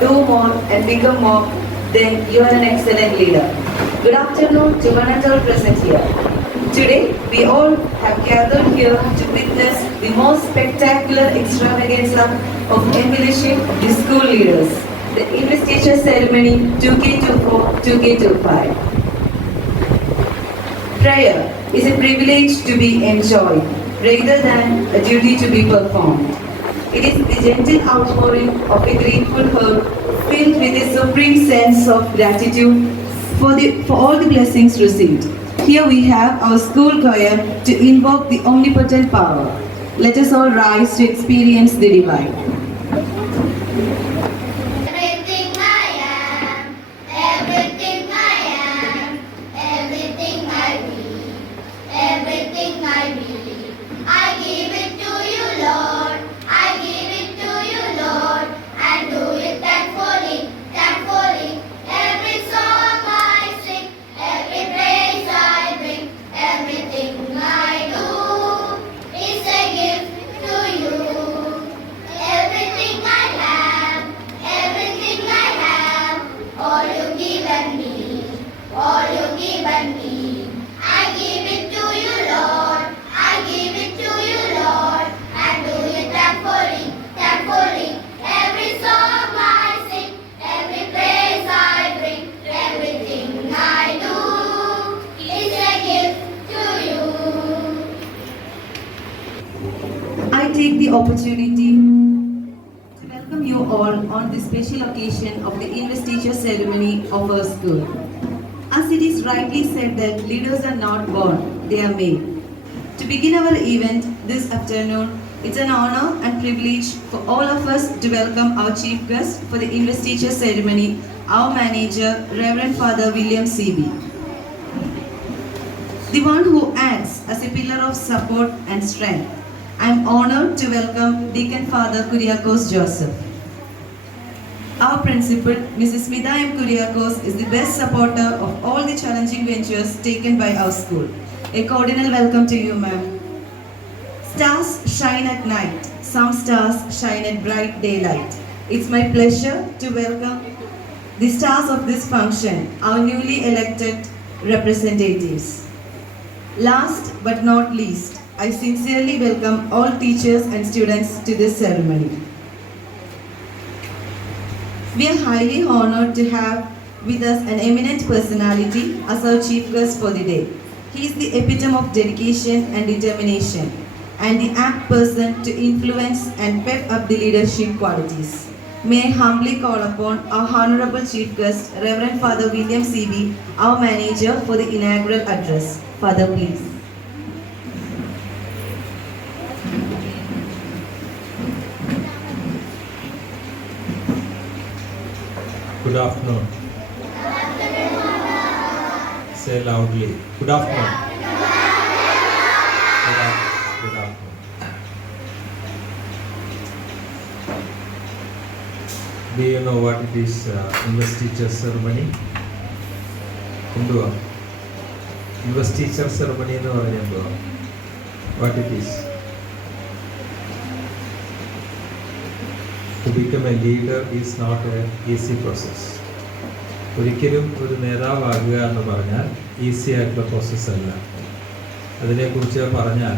do more and become more, then you are an excellent leader. Good afternoon to one and all present here. Today, we all have gathered here to witness the most spectacular extravaganza of embellishing the school leaders, the investiture ceremony 2K24, 2K25. Prayer is a privilege to be enjoyed rather than a duty to be performed. It is the gentle outpouring of a grateful heart filled with a supreme sense of gratitude for all the blessings received. Here we have our school choir to invoke the omnipotent power. Let us all rise to experience the divine. I take the opportunity to welcome you all on this special occasion of the investiture ceremony of our school. As it is rightly said that leaders are not born, they are made. To begin our event this afternoon, it's an honor and privilege for all of us to welcome our chief guest for the investiture ceremony, our manager, Reverend Father William C.B. The one who acts as a pillar of support and strength. I am honored to welcome Deacon Father Kuriakos Joseph. Our principal, Mrs. Smita M. Kuriakos, is the best supporter of all the challenging ventures taken by our school. A cordial welcome to you, ma'am. Stars shine at night. Some stars shine at bright daylight. It's my pleasure to welcome the stars of this function, our newly elected representatives. Last but not least, I sincerely welcome all teachers and students to this ceremony. We are highly honored to have with us an eminent personality as our chief guest for the day. He is the epitome of dedication and determination and the apt person to influence and pep up the leadership qualities. May I humbly call upon our Honorable Chief Guest, Reverend Father William C.B., our manager, for the inaugural address. Father, please. Good afternoon. Say loudly. Good afternoon. Good afternoon. Do you know what it is investiture ceremony? എന്തുവാ investiture ceremony എന്ന് പറഞ്ഞാൽ എന്തുവാ? What it is? To become a leader is not an easy process. ഒരിക്കലും ഒരു നേതാവാകുക എന്ന് പറഞ്ഞാൽ easy ആയിട്ടുള്ള process അല്ല. അതിനെക്കുറിച്ച് പറഞ്ഞാൽ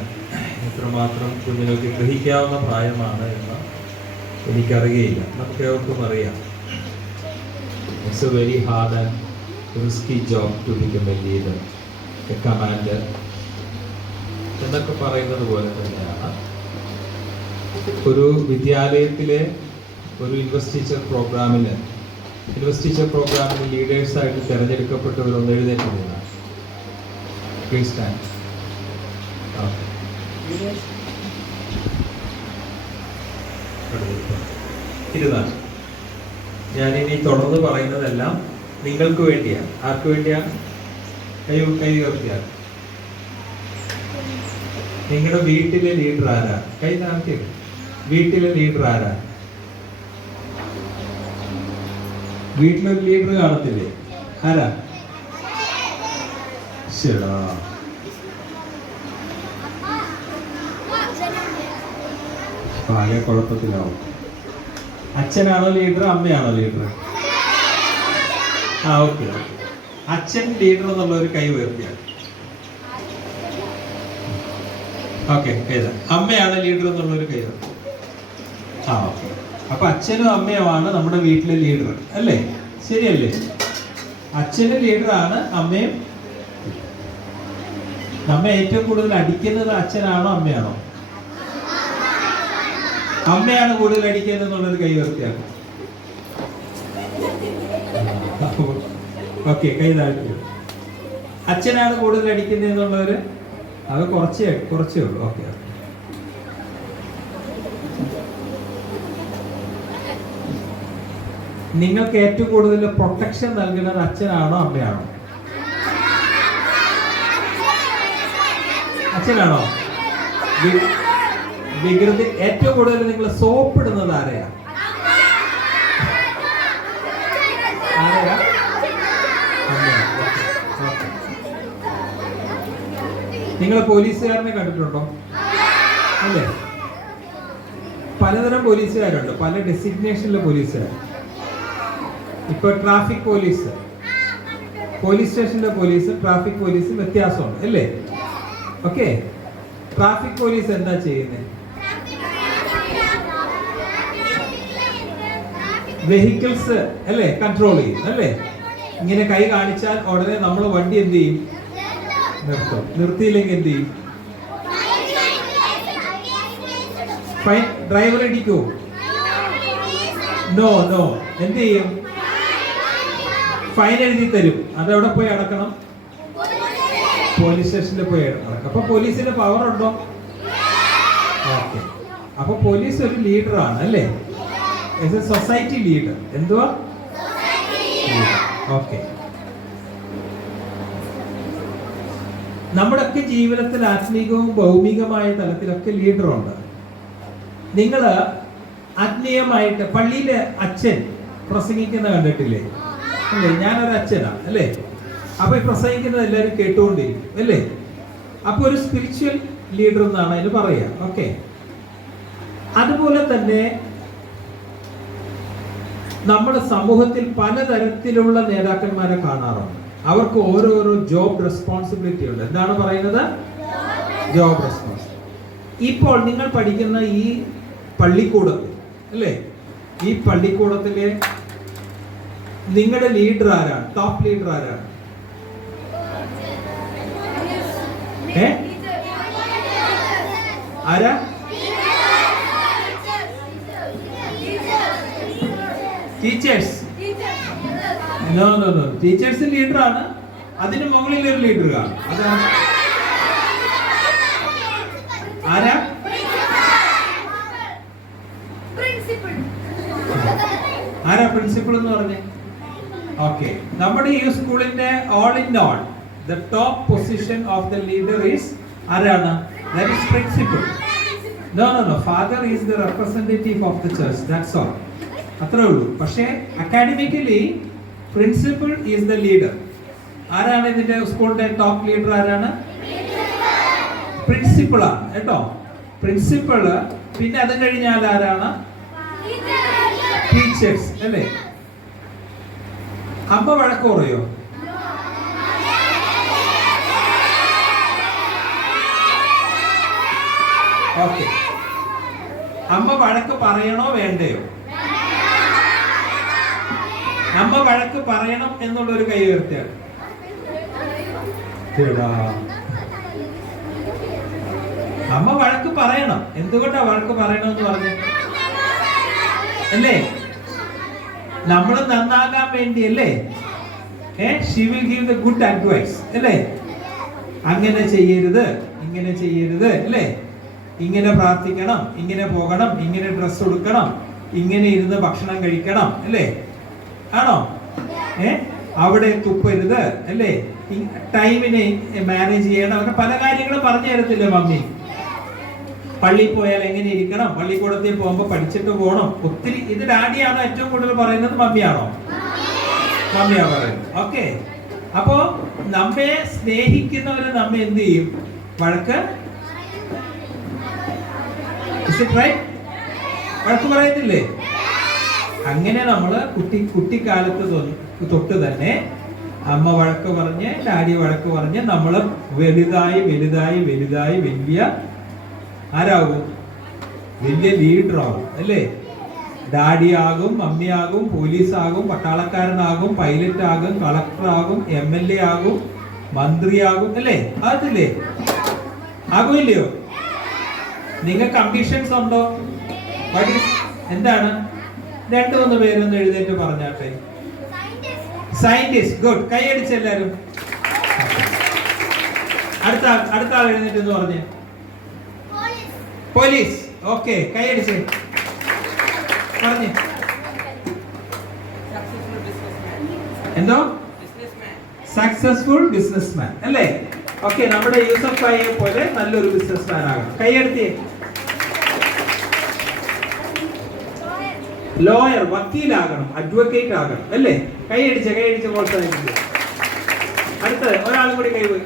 എത്രമാത്രം കുഞ്ഞുങ്ങൾക്ക് ഗ്രഹിക്കാവുന്ന പ്രായമാണ് എന്ന് എനിക്കറിയില്ല. നമുക്ക് ഏവർക്കും അറിയാം. It's a very hard and risky job to become a leader, a commander എന്നൊക്കെ പറയുന്നത് പോലെ തന്നെയാണ് ഒരു വിദ്യാലയത്തിലെ ഒരു ഇൻവെസ്റ്റിച്ചർ പ്രോഗ്രാമിന് ലീഡേഴ്സായിട്ട് തിരഞ്ഞെടുക്കപ്പെട്ടവരൊന്ന് എഴുന്നേറ്റ് പോകുക. Please stand. ഇരുന്നാൽ ഞാനിനി തുടർന്ന് പറയുന്നതെല്ലാം നിങ്ങൾക്ക് വേണ്ടിയാണ്. ആർക്ക് വേണ്ടിയാണ്? കൈ ഉയർത്തിയാണ്. നിങ്ങളുടെ വീട്ടിലെ ലീഡർ ആരാ? കൈ താഴ്ത്തി. വീട്ടിലെ ലീഡർ ആരാ? വീട്ടിലൊരു ലീഡർ കാണത്തില്ലേ? ആരാ? ശരിടാ. ആകെ കുഴപ്പത്തിലാവും. അച്ഛനാണോ ലീഡർ, അമ്മയാണോ ലീഡർ? ആ, ഓക്കെ. അച്ഛൻ ലീഡർ എന്നുള്ള ഒരു കൈ ഉയർത്തിയാണ്. ഓക്കെ, കൈത. അമ്മയാണ് ലീഡർ എന്നുള്ള ഒരു കൈ ഉയർത്തി. ആ, ഓക്കെ. അപ്പൊ അച്ഛനും അമ്മയുമാണ് നമ്മുടെ വീട്ടിലെ ലീഡർ അല്ലേ? ശരിയല്ലേ? അച്ഛനും ലീഡറാണ്, അമ്മയും. നമ്മെ ഏറ്റവും കൂടുതൽ അടിക്കുന്നത് അച്ഛനാണോ അമ്മയാണോ? അമ്മയാണ് കൂടുതൽ അടിക്കുന്നത് എന്നുള്ളൊരു കൈ ഉയർത്തിയാണ്. ഓക്കെ, കൈ താഴ്ത്തി. അച്ഛനാണ് കൂടുതൽ അടിക്കുന്നത് എന്നുള്ളവര് അത് കുറച്ചേ ഉള്ളൂ. ഓക്കെ. നിങ്ങൾക്ക് ഏറ്റവും കൂടുതൽ പ്രൊട്ടക്ഷൻ നൽകുന്നത് അച്ഛനാണോ അമ്മയാണോ? അച്ഛനാണോ? വികൃതി ഏറ്റവും കൂടുതൽ നിങ്ങൾ സോപ്പിടുന്നത് ആരെയാ? നിങ്ങൾ പോലീസുകാരനെ കണ്ടിട്ടുണ്ടോ? അല്ലേ? പലതരം പോലീസുകാരുണ്ട്, പല ഡെസിഗ്നേഷനിലെ പോലീസുകാർ. ഇപ്പൊ ട്രാഫിക് പോലീസ്, പോലീസ് സ്റ്റേഷന്റെ പോലീസ്, ട്രാഫിക് പോലീസും വ്യത്യാസമുണ്ട് അല്ലേ? ഓക്കെ. ട്രാഫിക് പോലീസ് എന്താ ചെയ്യുന്നത്? വെഹിക്കിൾസ് അല്ലേ കൺട്രോൾ ചെയ്യും അല്ലേ? ഇങ്ങനെ കൈ കാണിച്ചാൽ ഉടനെ നമ്മൾ വണ്ടി എന്ത് ചെയ്യും? നിർത്തും. നിർത്തിയില്ലെങ്കിൽ എന്ത് ചെയ്യും? ഫൈൻ. ഡ്രൈവർ ഇടിക്കോ? നോ. എന്ത് ചെയ്യും? ഫൈൻ എഴുതി തരും. അതെവിടെ പോയി അടക്കണം? പോലീസ് സ്റ്റേഷനിൽ പോയി അടക്കണം. അപ്പൊ പോലീസിന് പവർ ഉണ്ടോ? ഓക്കെ. അപ്പൊ പോലീസ് ഒരു ലീഡറാണ് അല്ലേ? Society leader. എന്തുവാ? ഓക്കെ. നമ്മുടെയൊക്കെ ജീവിതത്തിൽ ആത്മീകവും ഭൗമികമായ തലത്തിലൊക്കെ ലീഡറുണ്ട്. നിങ്ങൾ ആത്മീയമായിട്ട് പള്ളിയിലെ അച്ഛൻ പ്രസംഗിക്കുന്ന കണ്ടിട്ടില്ലേ? അല്ലേ? ഞാനൊരു അച്ഛനാണ് അല്ലേ? അപ്പൊ ഈ പ്രസംഗിക്കുന്നത് എല്ലാവരും കേട്ടുകൊണ്ടിരിക്കും അല്ലേ? അപ്പൊ ഒരു സ്പിരിച്വൽ ലീഡർ എന്നാണ് അതിന് പറയുക. ഓക്കെ. അതുപോലെ തന്നെ നമ്മുടെ സമൂഹത്തിൽ പലതരത്തിലുള്ള നേതാക്കന്മാരെ കാണാറുണ്ട്. അവർക്ക് ഓരോരോ ജോബ് റെസ്പോൺസിബിലിറ്റി ഉണ്ട്. എന്താണ് പറയുന്നത്? Job responsibility. ഇപ്പോൾ നിങ്ങൾ പഠിക്കുന്ന ഈ പള്ളിക്കൂടത്തിൽ അല്ലേ? ഈ പള്ളിക്കൂടത്തിലെ നിങ്ങളുടെ ലീഡർ ആരാണ്? ടോപ്പ് ലീഡർ ആരാണ്? ആരാ? ടീച്ചേഴ്സ്? നോ. ടീച്ചേഴ്സ് ലീഡറാണ്. അതിന് മുകളിൽ ഒരു ലീഡർ കാണും. അതാണ് ആരാ? ആരാ പ്രിൻസിപ്പൾ എന്ന് പറഞ്ഞേ? ഓക്കെ. നമ്മുടെ ഈ സ്കൂളിന്റെ all in all the top position of the leader is ആരാണ്? That is principal. No. Father is the representative of the church. That's all. അത്രേ ഉള്ളൂ. പക്ഷേ academically principal is the leader. ആരാണ് ഇതിന്റെ സ്കൂളിന്റെ ടോപ്പ് ലീഡർ? ആരാണ്? പ്രിൻസിപ്പളാണ് കേട്ടോ. പ്രിൻസിപ്പള്. പിന്നെ അത് കഴിഞ്ഞാൽ ആരാണ്? ടീച്ചേഴ്സ് അല്ലേ? അമ്മ വഴക്ക് പറയോ? ഓക്കെ. അമ്മ വഴക്ക് പറയണോ വേണ്ടയോ? അമ്മ വഴക്ക് പറയണം എന്നുള്ള ഒരു കൈ ഉയർത്തിയാണ്. അമ്മ വഴക്ക് പറയണം. എന്തുകൊണ്ടാ വഴക്ക് പറയണം എന്ന് പറഞ്ഞു അല്ലേ? നമ്മൾ നന്നാകാൻ വേണ്ടിയല്ലേ? She will give the good advice അല്ലേ? അങ്ങനെ ചെയ്യരുത്, ഇങ്ങനെ ചെയ്യരുത് അല്ലേ? ഇങ്ങനെ പ്രാർത്ഥിക്കണം, ഇങ്ങനെ പോകണം, ഇങ്ങനെ ഡ്രസ് കൊടുക്കണം, ഇങ്ങനെ ഇരുന്ന് ഭക്ഷണം കഴിക്കണം അല്ലേ? ആണോ? അവിടെ തുപ്പരുത് അല്ലേ? ടൈമിനെ മാനേജ് ചെയ്യണം. അങ്ങനെ പല കാര്യങ്ങളും പറഞ്ഞു തരത്തില്ലേ മമ്മി? പള്ളിയിൽ പോയാൽ എങ്ങനെ ഇരിക്കണം, പള്ളിക്കൂടത്തിൽ പോകുമ്പോ പഠിച്ചിട്ട് പോകണം. ഒത്തിരി. ഇത് ഡാഡിയാണോ ഏറ്റവും കൂടുതൽ പറയുന്നത്? മമ്മിയാണോ? മമ്മിയാ പറയുന്നത്. ഓക്കെ. അപ്പോ നമ്മെ സ്നേഹിക്കുന്നവര് നമ്മെ എന്ത് ചെയ്യും? വഴക്ക് വഴക്ക് പറയത്തില്ലേ? അങ്ങനെ നമ്മള് കുട്ടിക്കാലത്ത് തൊട്ട് തന്നെ അമ്മ വഴക്ക് പറഞ്ഞ് ഡാഡി വഴക്ക് പറഞ്ഞ് നമ്മള് വലുതായി വലുതായി വലുതായി വലിയ ആരാകും? വലിയ ലീഡർ ആകും അല്ലേ? ഡാഡി ആകും, മമ്മി ആകും, പോലീസ് ആകും, പട്ടാളക്കാരനാകും, പൈലറ്റ് ആകും, കളക്ടർ ആകും, MLA ആകും, മന്ത്രിയാകും അല്ലേ? അതില്ലേ? ആകുമില്ലയോ? നിങ്ങൾക്ക് അംബിഷൻസ് ഉണ്ടോ? എന്താണ്? 2-3 പേരൊന്ന് എഴുന്നേറ്റ് പറഞ്ഞാട്ടെ. സയന്റിസ്റ്റ്. ഗുഡ്. കൈയടിച്ച് എല്ലാരും. അടുത്ത ആൾ എഴുന്നേറ്റ് എന്ന് പറഞ്ഞേ. പോലീസ്. ഓക്കെ, കൈയടിച്ച് പറഞ്ഞേ. എന്തോ? സക്സസ്ഫുൾ ബിസിനസ്മാൻ അല്ലേ? ഓക്കെ, നമ്മുടെ യൂസഫ് ഭായിയെ പോലെ നല്ലൊരു ബിസിനസ്മാൻ ആകണം. കൈയടിത്തേ. ലോയർ, വക്കീലാകണം, അഡ്വക്കേറ്റ് ആകണം അല്ലേ? കൈയടിച്ച് പ്രോത്സാഹിപ്പിക്കുക. അടുത്തത് ഒരാളും കൂടി കൈ പോയി.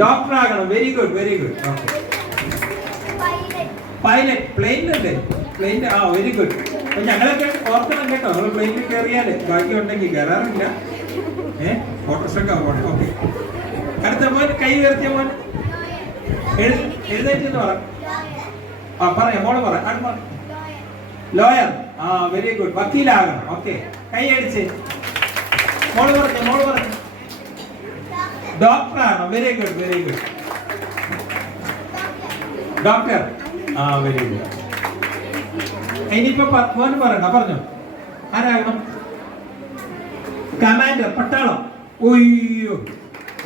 ഡോക്ടർ ആകണം. Very good, very good. Okay. Pilot, plane അല്ലേ? പ്ലെയിൻ. Very good. അപ്പൊ ഞങ്ങളൊക്കെ ഓർക്കണം കേട്ടോ, നമ്മൾ പ്ലെയിനിൽ കയറിയാല് ബാക്കി ഉണ്ടെങ്കിൽ കയറാറില്ല. ഓട്ടോറിക്ഷ. ഓക്കെ. അടുത്ത മോൻ കൈ ഉയർത്തിയ മോൻ എഴുന്നേറ്റ് പറ. പറയാം മോള് പറ. ലോയർ. Very good. വക്കീലാകണം. ഓക്കെ, കൈ അടിച്ച്. മോള് പറഞ്ഞു. ഡോക്ടർ ആകണം. Very good, very good. Doctor. Very good. ഇനിയിപ്പോ മോൻ പറയണ്ട. പറഞ്ഞോ. ആരാകണം? കമാൻഡർ, പട്ടാളം. ഒയ്യോ,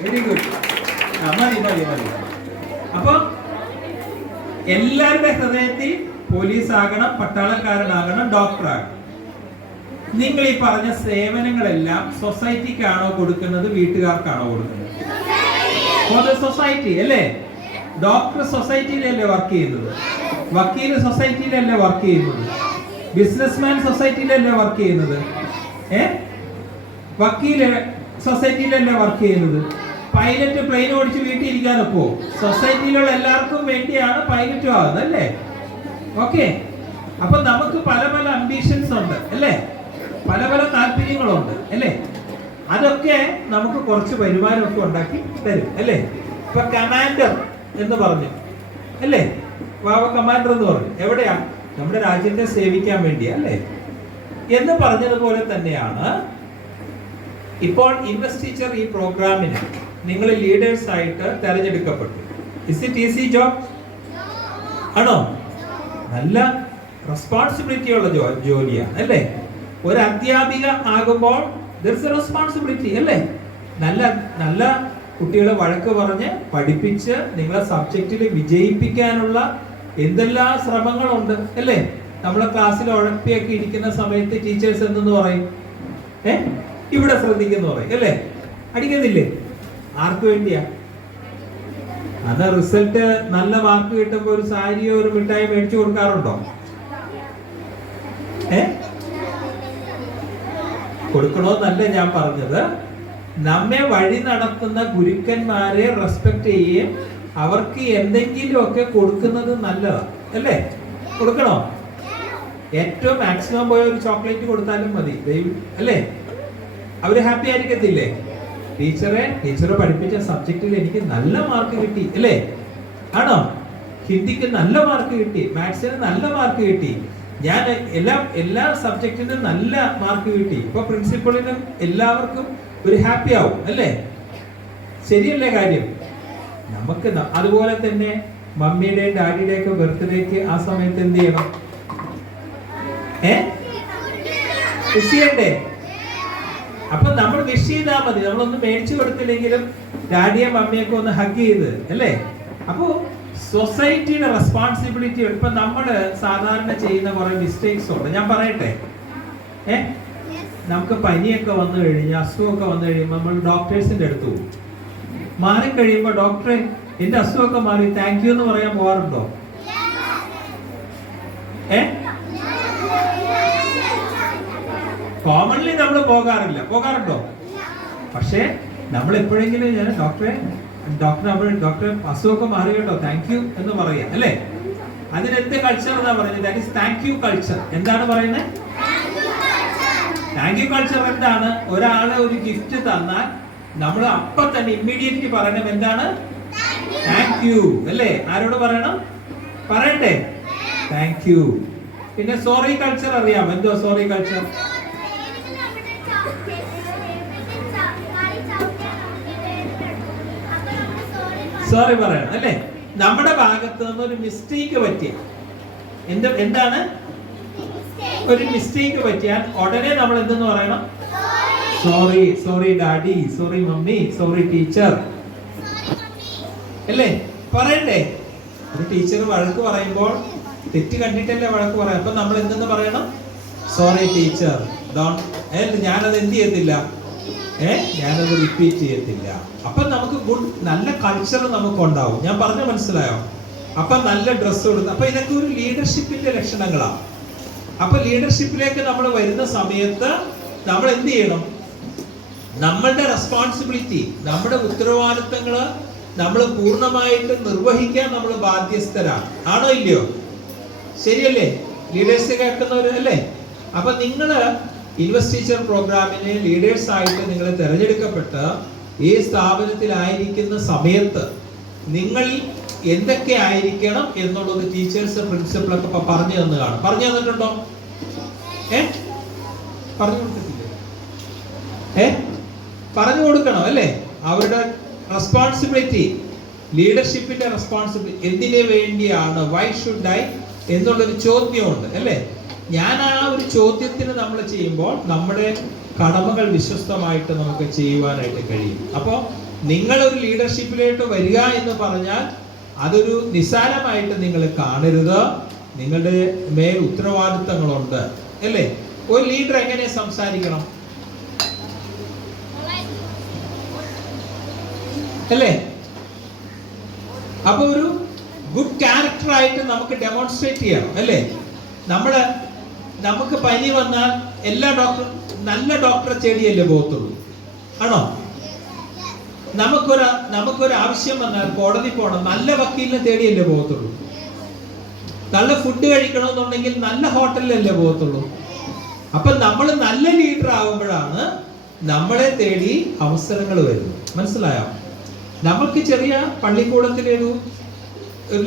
വെരി ഗുഡ്. മതി. അപ്പൊ എല്ലാവരുടെ ഹൃദയത്തിൽ പോലീസ് ആകണം, പട്ടാളക്കാരനാകണം, ഡോക്ടർ ആകണം. നിങ്ങൾ ഈ പറഞ്ഞ സേവനങ്ങളെല്ലാം സൊസൈറ്റിക്കാണോ കൊടുക്കുന്നത്, വീട്ടുകാർക്കാണോ കൊടുക്കുന്നത്? സൊസൈറ്റി അല്ലേ? ഡോക്ടർ സൊസൈറ്റിയിലല്ലേ വർക്ക് ചെയ്യുന്നത്? വക്കീല് സൊസൈറ്റിയിലല്ലേ വർക്ക് ചെയ്യുന്നത്? ബിസിനസ്മാൻ സൊസൈറ്റിയിലല്ലേ വർക്ക് ചെയ്യുന്നത്? വക്കീല് സൊസൈറ്റിയിലല്ലേ വർക്ക് ചെയ്യുന്നത്? പൈലറ്റ് പ്ലെയിൻ ഓടിച്ച് വീട്ടിൽ ഇരിക്കാനൊപ്പോ? സൊസൈറ്റിയിലുള്ള എല്ലാവർക്കും വേണ്ടിയാണ് പൈലറ്റും ആകുന്നത് അല്ലേ? ഓക്കെ. അപ്പൊ നമുക്ക് പല പല അംബിഷൻസ് ഉണ്ട് അല്ലേ? പല പല താല്പര്യങ്ങളുണ്ട് അല്ലേ? അതൊക്കെ നമുക്ക് കുറച്ച് വരുമാനമൊക്കെ ഉണ്ടാക്കി തരും അല്ലേ? ഇപ്പൊ കമാൻഡർ എന്ന് പറഞ്ഞു അല്ലേ? കമാൻഡർ എന്ന് പറഞ്ഞു. എവിടെയാ? നമ്മുടെ രാജ്യത്തെ സേവിക്കാൻ വേണ്ടിയാ അല്ലേ? എന്ന് പറഞ്ഞതുപോലെ തന്നെയാണ് ഇപ്പോൾ ഇൻവെസ്റ്റ് ടീച്ചർ ഈ പ്രോഗ്രാമിന് നിങ്ങൾ ലീഡേഴ്സ് ആയിട്ട് തെരഞ്ഞെടുക്കപ്പെട്ടു. Is it easy job? ആണോ? നല്ല റെസ്പോൺസിബിലിറ്റി ഉള്ള ജോലിയാണ് അല്ലേ? ഒരു അധ്യാപിക ആകുമ്പോൾ റെസ്പോൺസിബിലിറ്റി അല്ലേ? നല്ല കുട്ടികളെ വഴക്ക് പറഞ്ഞ് പഠിപ്പിച്ച് നിങ്ങളെ സബ്ജക്റ്റിൽ വിജയിപ്പിക്കാനുള്ള എന്തെല്ലാം ശ്രമങ്ങളുണ്ട് അല്ലേ? നമ്മളെ ക്ലാസ്സിൽ ഉഴപ്പിയൊക്കെ ഇരിക്കുന്ന സമയത്ത് ടീച്ചേഴ്സ് എന്തെന്ന് പറയും? ഇവിടെ ശ്രദ്ധിക്കുന്നു പറയും അല്ലേ? അടിക്കുന്നില്ലേ? ആർക്ക് വേണ്ടിയാ? അത് റിസൾട്ട് നല്ല മാർക്ക് കിട്ടുമ്പോ ഒരു സാരിയോ ഒരു മിഠായി മേടിച്ചു കൊടുക്കാറുണ്ടോ? കൊടുക്കണോന്നല്ല ഞാൻ പറഞ്ഞത്. നമ്മെ വഴി നടത്തുന്ന ഗുരുക്കന്മാരെ റെസ്പെക്ട് ചെയ്യുകയും അവർക്ക് എന്തെങ്കിലുമൊക്കെ കൊടുക്കുന്നത് നല്ലതാണ് അല്ലേ? കൊടുക്കണോ? ഏറ്റവും മാക്സിമം പോയ ഒരു ചോക്ലേറ്റ് കൊടുത്താലും മതി അല്ലേ? അവര് ഹാപ്പി ആയിരിക്കത്തില്ലേ? ടീച്ചറെ പഠിപ്പിച്ച സബ്ജക്റ്റിൽ എനിക്ക് നല്ല മാർക്ക് കിട്ടി അല്ലേ? ആണോ? ഹിന്ദിക്ക് നല്ല മാർക്ക് കിട്ടി, മാത്സിന് നല്ല മാർക്ക് കിട്ടി, ഞാൻ എല്ലാ സബ്ജക്റ്റിനും നല്ല മാർക്ക് കിട്ടി. ഇപ്പൊ പ്രിൻസിപ്പളിനും എല്ലാവർക്കും ഒരു ഹാപ്പി ആവും അല്ലേ? ശരിയല്ലേ കാര്യം? നമുക്ക് അതുപോലെ തന്നെ മമ്മിയുടെയും ഡാഡിയുടെയും ഒക്കെ ബർത്ത്ഡേക്ക് ആ സമയത്ത് എന്ത് ചെയ്യണം? വിഷ് ചെയ്യണ്ടേ? അപ്പൊ നമ്മൾ വിഷ് ചെയ്താൽ മതി. നമ്മളൊന്നും മേടിച്ചു കൊടുത്തില്ലെങ്കിലും ഡാഡിയെ മമ്മിയൊക്കെ ഒന്ന് ഹഗ് ചെയ്ത് അല്ലേ? അപ്പോ സൊസൈറ്റിയുടെ റെസ്പോൺസിബിലിറ്റി. ഇപ്പൊ നമ്മള് സാധാരണ ചെയ്യുന്ന കുറെ മിസ്റ്റേക്സ് ഉണ്ട്. ഞാൻ പറയട്ടെ. നമുക്ക് പനിയൊക്കെ വന്നു കഴിഞ്ഞാൽ, അസുഖമൊക്കെ വന്നു കഴിയുമ്പോൾ നമ്മൾ ഡോക്ടേഴ്സിന്റെ അടുത്ത് പോകും. മാറിക്കഴിയുമ്പോ ഡോക്ടറെ എന്റെ അസുഖമൊക്കെ മാറി, താങ്ക് യു എന്ന് പറയാൻ പോകാറുണ്ടോ? കോമൺലി നമ്മൾ പോകാറുണ്ടോ? പക്ഷെ നമ്മൾ എപ്പോഴെങ്കിലും ഡോക്ടറെ അസുഖമൊക്കെ മാറി കേട്ടോ, താങ്ക് യു എന്ന് പറയാം അല്ലേ? അതിനെന്ത് കൾച്ചർ എന്നാ പറയുന്നത്? That is thank you culture. എന്താണ് പറയുന്നത്? താങ്ക് യു കൾച്ചർ എന്താണ്? ഒരാളെ ഒരു ഗിഫ്റ്റ് തന്നാൽ നമ്മൾ അപ്പൊ തന്നെ ഇമ്മീഡിയറ്റ്ലി പറയണം എന്താണ്? താങ്ക് യു അല്ലേ? ആരോട് പറയണം? പറയണ്ടേ? Thank you. പിന്നെ സോറി കൾച്ചർ അറിയാം. എന്തോ സോറി കൾച്ചർ? സോറി പറയണം അല്ലേ? നമ്മുടെ ഭാഗത്ത് നിന്ന് ഒരു മിസ്റ്റേക്ക് പറ്റിയ എന്താണ് ഒരു മിസ്റ്റേക്ക് പറ്റിയാൽ ഉടനെ നമ്മൾ എന്തെന്ന് പറയണം? Sorry. Sorry daddy, sorry mummy, sorry teacher അല്ലേ? പറയണ്ടേ? ഒരു ടീച്ചർ വഴക്ക് പറയുമ്പോൾ തെറ്റ് കണ്ടിട്ടല്ലേ വഴക്ക് പറയാം. അപ്പൊ നമ്മൾ എന്തെന്ന് പറയണം? സോറി ടീച്ചർ, ഞാനത് എന്ത് ചെയ്യത്തില്ല, ഞാനത് റിപ്പീറ്റ് ചെയ്യത്തില്ല. അപ്പൊ നമുക്ക് നല്ല കൾച്ചർ നമുക്ക് ഉണ്ടാവും. ഞാൻ പറഞ്ഞ മനസ്സിലായോ? അപ്പൊ നല്ല ഡ്രസ്സ് കൊടുത്ത്, അപ്പൊ ഇതൊക്കെ ഒരു ലീഡർഷിപ്പിന്റെ ലക്ഷണങ്ങളാണ്. അപ്പൊ ലീഡർഷിപ്പിലേക്ക് നമ്മൾ വരുന്ന സമയത്ത് നമ്മൾ എന്ത് ചെയ്യണം? നമ്മളുടെ റെസ്പോൺസിബിലിറ്റി, നമ്മുടെ ഉത്തരവാദിത്തങ്ങള് നമ്മൾ പൂർണ്ണമായിട്ട് നിർവഹിക്കാൻ നമ്മൾ ബാധ്യസ്ഥരാണ്. ആണോ ഇല്ലയോ? ശരിയല്ലേ? ലീഡേഴ്സ് കേൾക്കുന്നവര് അല്ലേ? അപ്പൊ നിങ്ങള് ഇൻവെസ്റ്റീച്ചർ പ്രോഗ്രാമിന് ലീഡേഴ്സ് ആയിട്ട് നിങ്ങൾ തിരഞ്ഞെടുക്കപ്പെട്ട് ഈ സ്ഥാപനത്തിലായിരിക്കുന്ന സമയത്ത് നിങ്ങൾ എന്തൊക്കെ ആയിരിക്കണം എന്നുള്ളത് ടീച്ചേഴ്സ് പ്രിൻസിപ്പളൊക്കെ ഇപ്പൊ പറഞ്ഞു തന്നു കാണും. പറഞ്ഞു തന്നിട്ടുണ്ടോ? പറഞ്ഞു കൊടുത്തിട്ടില്ലേ? പറഞ്ഞു കൊടുക്കണം അല്ലേ? അവരുടെ റെസ്പോൺസിബിലിറ്റി, ലീഡർഷിപ്പിന്റെ റെസ്പോൺസിബിലിറ്റി എന്തിനു വേണ്ടിയാണ്, വൈ ഷുഡ് ഐ എന്നുള്ളൊരു ചോദ്യമുണ്ട് അല്ലേ? ഞാൻ ആ ഒരു ചോദ്യത്തിന് നമ്മൾ ചെയ്യുമ്പോൾ നമ്മുടെ കടമകൾ വിശ്വസ്തമായിട്ട് നമുക്ക് ചെയ്യുവാനായിട്ട് കഴിയും. അപ്പോൾ നിങ്ങളൊരു ലീഡർഷിപ്പിലേക്ക് വരിക എന്ന് പറഞ്ഞാൽ അതൊരു നിസ്സാരമായിട്ട് നിങ്ങൾ കാണരുത്. നിങ്ങളുടെ മേൽ ഉത്തരവാദിത്തങ്ങളുണ്ട് അല്ലേ? ഒരു ലീഡർ എങ്ങനെ സംസാരിക്കണം അല്ലേ? അപ്പൊ ഒരു ഗുഡ് ക്യാരക്ടർ ആയിട്ട് നമുക്ക് ഡെമോൺസ്ട്രേറ്റ് ചെയ്യണം അല്ലേ? നമുക്ക് പനി വന്നാൽ നല്ല ഡോക്ടറെ തേടിയല്ലേ പോകത്തുള്ളൂ? ആണോ? നമുക്കൊരു ആവശ്യം വന്നാൽ കോടതി പോകണം, നല്ല വക്കീലിനെ തേടിയല്ലേ പോകത്തുള്ളൂ? നല്ല ഫുഡ് കഴിക്കണമെന്നുണ്ടെങ്കിൽ നല്ല ഹോട്ടലിലല്ലേ പോകത്തുള്ളൂ? അപ്പൊ നമ്മൾ നല്ല ലീഡർ ആകുമ്പോഴാണ് നമ്മളെ തേടി അവസരങ്ങൾ വരുന്നത്. മനസ്സിലായോ? നമുക്ക് ചെറിയ പള്ളിക്കൂടത്തിലൊരു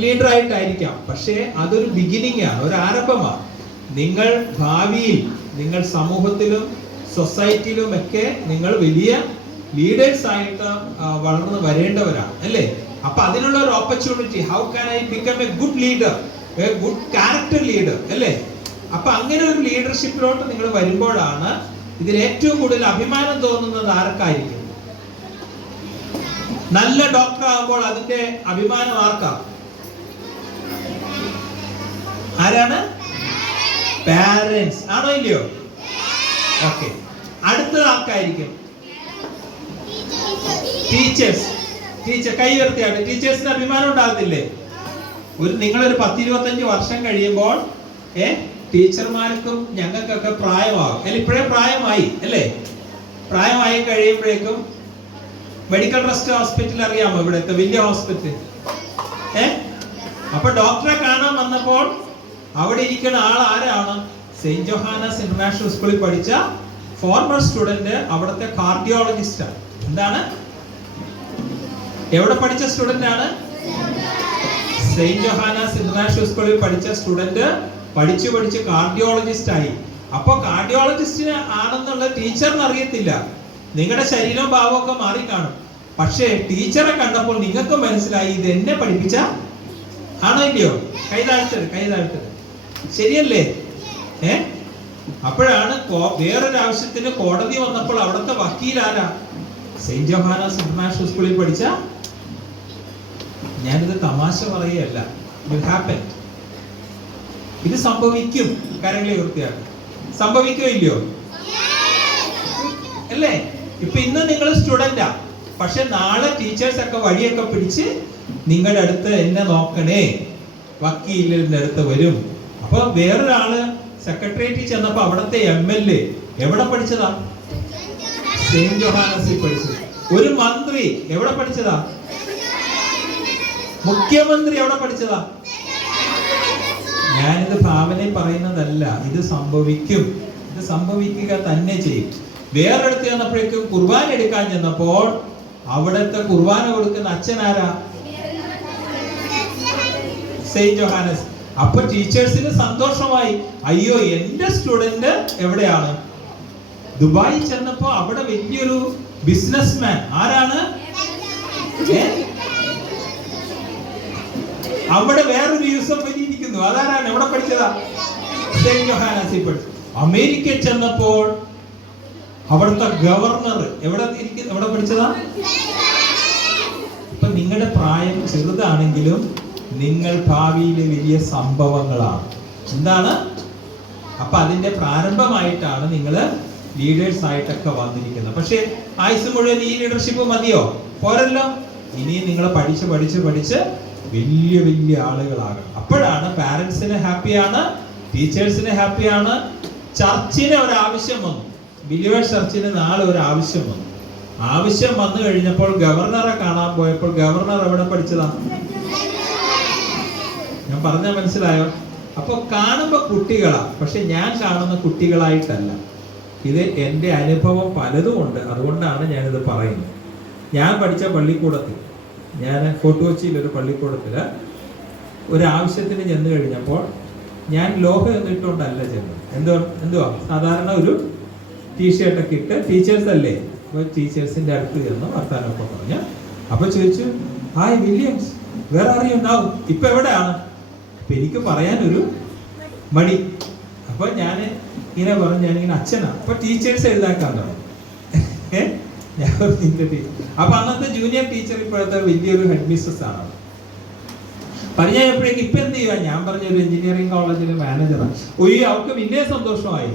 ലീഡർ ആയിട്ടായിരിക്കാം, പക്ഷേ അതൊരു ബിഗിനിങ് ആണ്, ഒരു ആരംഭമാണ്. നിങ്ങൾ ഭാവിയിൽ നിങ്ങൾ സമൂഹത്തിലും സൊസൈറ്റിയിലും ഒക്കെ നിങ്ങൾ വലിയ ലീഡേഴ്സ് ആയിട്ട് വളർന്നു വരേണ്ടവരാണ് അല്ലേ? അപ്പൊ അതിനുള്ള ഒരു opportunity, how can I become a good leader, a good character leader അല്ലേ? അപ്പൊ അങ്ങനെ ഒരു ലീഡർഷിപ്പിലോട്ട് നിങ്ങൾ വരുമ്പോഴാണ് ഇതിൽ ഏറ്റവും കൂടുതൽ അഭിമാനം തോന്നുന്നത് ആർക്കായിരിക്കും? നല്ല ഡോക്ടർ ആകുമ്പോൾ അതിന്റെ അഭിമാനം ആർക്കാ? ആരാണ്? പാരന്റ്സ്. ആണോ ഇല്ലയോ? ഓക്കെ. അടുത്തത് ആർക്കായിരിക്കും? ടീച്ചേഴ്സ്. കൈ ഉയർത്തിയാട്ടെ. ടീച്ചേഴ്സിന് അഭിമാനം ഉണ്ടാകത്തില്ലേ? നിങ്ങളൊരു 10-25 വർഷം കഴിയുമ്പോൾ ടീച്ചർമാർക്കും ഞങ്ങൾക്കൊക്കെ പ്രായമാകും അല്ലെ? ഇപ്പോഴേ പ്രായമായി അല്ലേ? പ്രായമായി കഴിയുമ്പോഴേക്കും മെഡിക്കൽ ട്രസ്റ്റ് ഹോസ്പിറ്റൽ അറിയാമോ? ഇവിടുത്തെ വലിയ ഹോസ്പിറ്റൽ. അപ്പൊ ഡോക്ടറെ കാണാൻ വന്നപ്പോൾ അവിടെ ഇരിക്കുന്ന ആൾ ആരാണ്? സെയിന്റ് ജോഹാനസ് ഇന്റർനാഷണൽ സ്കൂളിൽ പഠിച്ച ഫോർമർ സ്റ്റുഡന്റ്, അവിടുത്തെ കാർഡിയോളജിസ്റ്റ് ആണ്. എന്താണ്? എവിടെ പഠിച്ച സ്റ്റുഡന്റ് ആണ്? സെയിന്റ് ജോഹാനസ് ഇന്റർനാഷണൽ സ്കൂളിൽ പഠിച്ച സ്റ്റുഡന്റ് പഠിച്ച് കാർഡിയോളജിസ്റ്റ് ആയി. അപ്പൊ കാർഡിയോളജിസ്റ്റിന് ആണെന്നുള്ള ടീച്ചറിന് അറിയത്തില്ല. നിങ്ങളുടെ ശരീരവും ഭാവവും ഒക്കെ മാറിക്കാണും. പക്ഷേ ടീച്ചറെ കണ്ടപ്പോൾ നിങ്ങൾക്ക് മനസ്സിലായി ഇത് എന്നെ പഠിപ്പിച്ച ആണോ ഇല്ലയോ? കൈതാഴ്ത്തത് ശരിയല്ലേ? അപ്പോഴാണ് വേറൊരു ആവശ്യത്തിന് കോടതി വന്നപ്പോൾ അവിടുത്തെ വക്കീൽ ആരാ? സെയിന്റ് ജോഹാനസ് ഇന്റർനാഷണൽ സ്കൂളിൽ പഠിച്ച. ഞാനിത് തമാശ പറയുകയല്ല, ഇറ്റ് ഹാപ്പൻ. ഇത് സംഭവിക്കും. കാര്യങ്ങളെ വൃത്തിയാണ്. സംഭവിക്കോ ഇല്ലയോ? അല്ലേ? ഇപ്പൊ ഇന്ന് നിങ്ങൾ സ്റ്റുഡന്റാ, പക്ഷെ നാളെ ടീച്ചേഴ്സ് ഒക്കെ വഴിയൊക്കെ പിടിച്ച് നിങ്ങളുടെ അടുത്ത് എന്നെ നോക്കണേ, വക്കീലിന്റെ അടുത്ത് വരും. അപ്പൊ വേറൊരാള് സെക്രട്ടേറിയറ്റിൽ ചെന്നപ്പോ അവിടുത്തെ MLA എവിടെ പഠിച്ചതാ? സെയിന്റ് ജോഹാനസിൽ പഠിച്ചത്. ഒരു മന്ത്രി എവിടെ പഠിച്ചതാ? മുഖ്യമന്ത്രി എവിടെ പഠിച്ചതാ? ഞാനിത് ഭാവനയിൽ പറയുന്നതല്ല, ഇത് സംഭവിക്കും. ഇത് സംഭവിക്കുക തന്നെ ചെയ്യും. വേറൊരിടത്ത് ചെന്നപ്പോഴേക്കും കുർബാന എടുക്കാൻ ചെന്നപ്പോൾ അവിടുത്തെ കുർബാന കൊടുക്കുന്ന അച്ഛനാരാ? Saint Johannes. അപ്പൊ ടീച്ചേഴ്സിന് സന്തോഷമായി. അയ്യോ, എന്റെ സ്റ്റുഡന്റ് എവിടെയാണ്? ദുബായി ചെന്നപ്പോ അവിടെ വലിയൊരു ബിസിനസ്മാൻ. ആരാണ്? അവിടെ വേറൊരു യൂസഫ് അലി ഇരിക്കുന്നു. അതാരാണ്? എവിടെ പഠിച്ചതാ? സെയിന്റ് ജോഹാനസിൽ പഠിച്ചു. അമേരിക്കയിൽ ചെന്നപ്പോൾ അവിടുത്തെ ഗവർണർ എവിടെ പഠിച്ചതാ? ഇപ്പൊ നിങ്ങളുടെ പ്രായം ചെറുതാണെങ്കിലും നിങ്ങൾ ഭാവിയിലെ വലിയ സംഭവങ്ങളാണ്. എന്താണ്? അപ്പൊ അതിന്റെ പ്രാരംഭമായിട്ടാണ് നിങ്ങൾ ലീഡേഴ്സ് ആയിട്ടൊക്കെ വന്നിരിക്കുന്നത്. പക്ഷെ ആയുസ് മുഴുവൻ ഈ ലീഡർഷിപ്പ് മതിയോ? പോരല്ലോ. ഇനി നിങ്ങൾ പഠിച്ച് വലിയ വലിയ ആളുകളാകണം. അപ്പോഴാണ് പാരന്റ്സിന് ഹാപ്പിയാണ്, ടീച്ചേഴ്സിന് ഹാപ്പിയാണ്. ചർച്ചിന് ഒരു ആവശ്യം വന്നു. ബിലീവേഴ്സ് ചർച്ചിന് നാളെ ഒരു ആവശ്യം വന്നു. ആവശ്യം വന്നു കഴിഞ്ഞപ്പോൾ ഗവർണറെ കാണാൻ പോയപ്പോൾ ഗവർണർ എവിടെ പഠിച്ചതാണ്? ഞാൻ പറഞ്ഞാൽ മനസ്സിലായോ? അപ്പൊ കാണുമ്പോ കുട്ടികളാ, പക്ഷെ ഞാൻ കാണുന്ന കുട്ടികളായിട്ടല്ല. ഇത് എൻ്റെ അനുഭവം പലതും ഉണ്ട്. അതുകൊണ്ടാണ് ഞാനിത് പറയുന്നത്. ഞാൻ പഠിച്ച പള്ളിക്കൂടത്തിൽ, ഞാൻ ഫോർട്ട് കൊച്ചിയിൽ ഒരു പള്ളിക്കൂടത്തിൽ ഒരാവശ്യത്തിന് ചെന്ന് കഴിഞ്ഞപ്പോൾ ഞാൻ ലോഹം എന്നിട്ടുകൊണ്ടല്ല ചെന്നത്. എന്തുവാ സാധാരണ ഒരു ടീഷർട്ടൊക്കെ ഇട്ട്, ടീച്ചേഴ്സ് അല്ലേ, അപ്പോൾ ടീച്ചേഴ്സിൻ്റെ അടുത്ത് ചെന്ന് വർത്താനമൊക്കെ പറഞ്ഞു. അപ്പോൾ ചോദിച്ചു, ഹായ് വില്യംസ്, വേറെ അറിയുണ്ടാവും, ഇപ്പം എവിടെയാണ്? അപ്പം എനിക്ക് പറയാനൊരു മടി. അപ്പോൾ ഞാൻ ഇങ്ങനെ പറഞ്ഞു, ഞാനിങ്ങനെ അച്ഛനാണ്. അപ്പോൾ ടീച്ചേഴ്സ് എഴുതാക്കാൻ തുടങ്ങി. ഞാൻ അപ്പൊ അന്നത്തെ ജൂനിയർ ടീച്ചർ ഇപ്പോഴത്തെ വലിയൊരു ഹെഡ് മിസ്സസ് ആണ്. പറഞ്ഞപ്പോഴേക്കും ഇപ്പൊ എന്ത് ചെയ്യുക? ഞാൻ പറഞ്ഞ ഒരു എഞ്ചിനീയറിംഗ് കോളേജിലെ മാനേജറാണ്. ഒയ്യോ, അവർക്ക് പിന്നെ സന്തോഷമായി.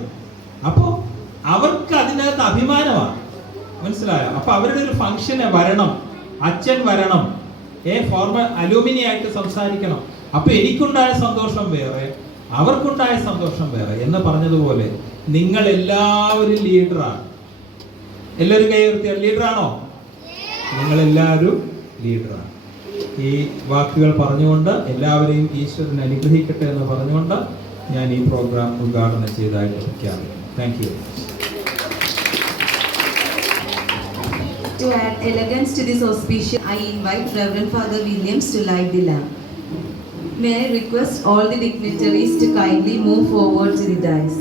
അപ്പോ അവർക്ക് അതിനകത്ത് അഭിമാനമാണ്. മനസ്സിലായോ? അപ്പൊ അവരുടെ ഒരു ഫംഗ്ഷന് വരണം, അച്ഛൻ വരണം, ഫോർമൽ അലൂമിനി ആയിട്ട് സംസാരിക്കണം. അപ്പൊ എനിക്കുണ്ടായ സന്തോഷം വേറെ, അവർക്കുണ്ടായ സന്തോഷം വേറെ. എന്ന് പറഞ്ഞതുപോലെ നിങ്ങൾ എല്ലാവരും ലീഡറാണ്. എല്ലാവരും കൈ ഉയർത്തിയ ലീഡറാണോ? നിങ്ങളെല്ലാവരും ലീഡറാണ്. ഈ വാക്കുകൾ പറഞ്ഞുകൊണ്ട് എല്ലാവരെയും ഈശ്വരൻ അനുഗ്രഹിക്കട്ടെ എന്ന് പറഞ്ഞുകൊണ്ട് ഞാൻ ഈ പ്രോഗ്രാം ഉദ്ഘാടനം ചെയ്തതായിട്ട് പ്രഖ്യാപിക്കുന്നു. Thank you. To add elegance to this auspicious, I invite Reverend Father Williams to light the lamp. May I request all the dignitaries to kindly move forward to the dais.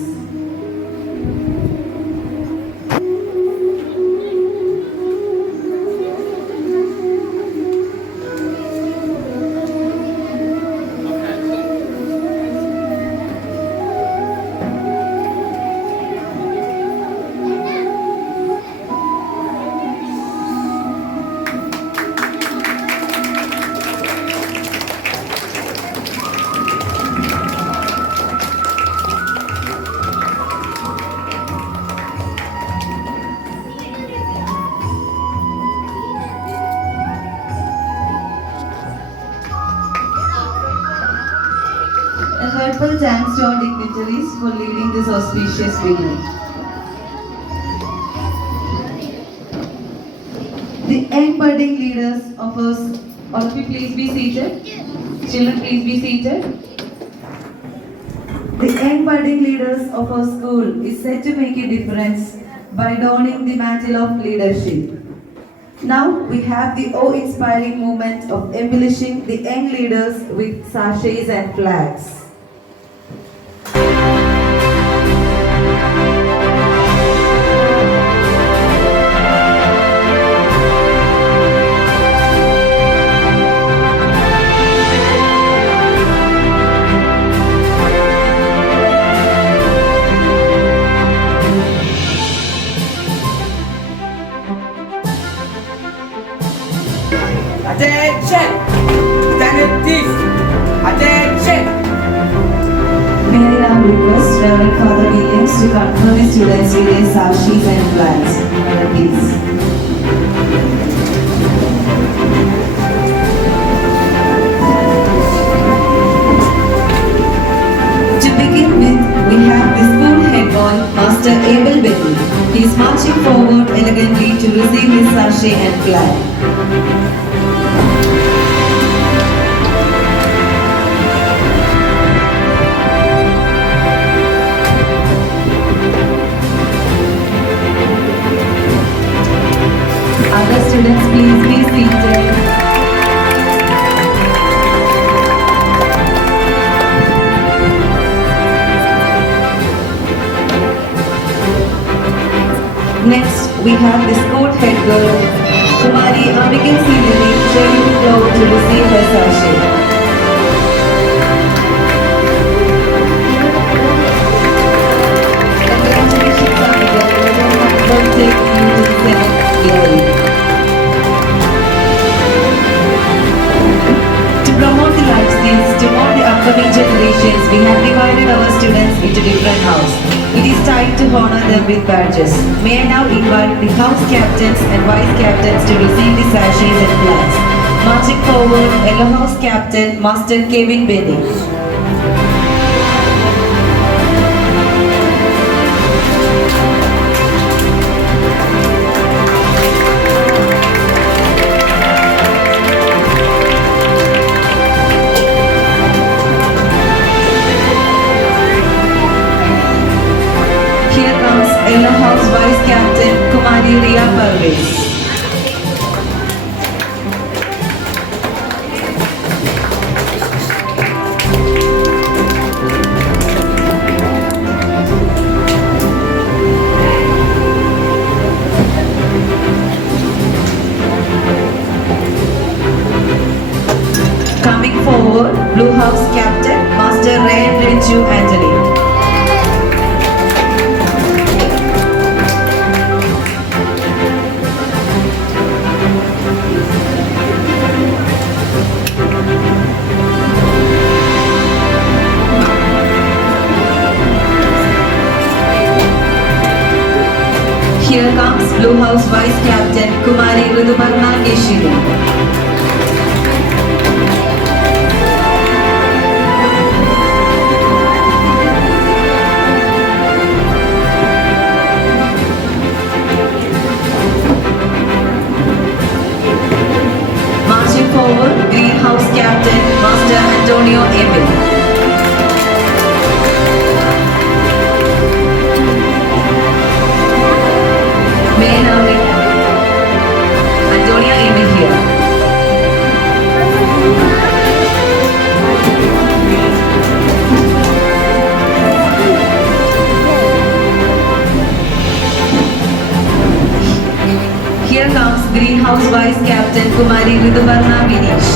A heartfelt thanks to our dignitaries for leading this auspicious beginning. The young budding leaders of us, all of you please be seated. Children, please be seated. The young budding leaders of our school is set to make a difference by donning the mantle of leadership. Now we have the awe-inspiring moment of embellishing the young leaders with sachets and flags. Attention! Standard please! Attention! May I now request Reverend Father Williams to confer the students with their sachets and flags. Please. To begin with, we have the school head boy, Master Abel Betty. He is marching forward elegantly to receive his sachet and flag. students please be seated? Next, we have the school head girl, Kumari Abigail Silleri, joining the crowd to receive her sachet. Congratulations, Abigail. Your hard work takes you to the seventh glory. To promote the life skills to all the upcoming generations, we have divided our students into different houses. It is time to honor them with badges. May I now invite the house captains and vice captains to receive the sachets and flags. Marching forward, Yellow House Captain, Master Kevin Benny. Here comes Yellow House Vice Captain Kumari Ria Parvez. Coming forward, Blue House Captain Master Ray Renju Anthony. Here comes Blue House Vice Captain Kumari Rudubarna Keshiri. Marching forward, Green House Captain Master Antonio Emil. May I now Antonia Emil here. Here comes Greenhouse Vice Captain Kumari Ridubarna Vinesh.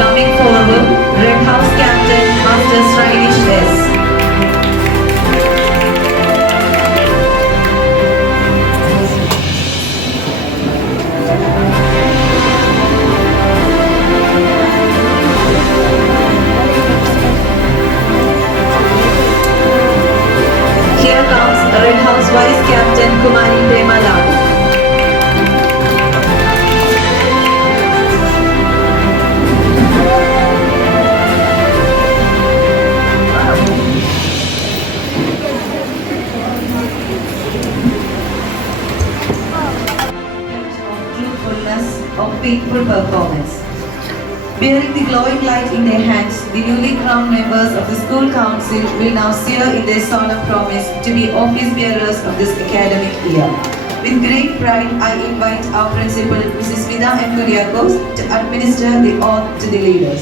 Coming forward, Red House Captain Master Stylish S. Here comes Red House Vice Captain Kumari Premalal. Of faithful performance. Bearing the glowing light in their hands, the newly crowned members of the school council will now swear in their solemn promise to be office bearers of this academic year. With great pride, I invite our principal, Mrs. Smita M. Kuriakos, to administer the oath to the leaders.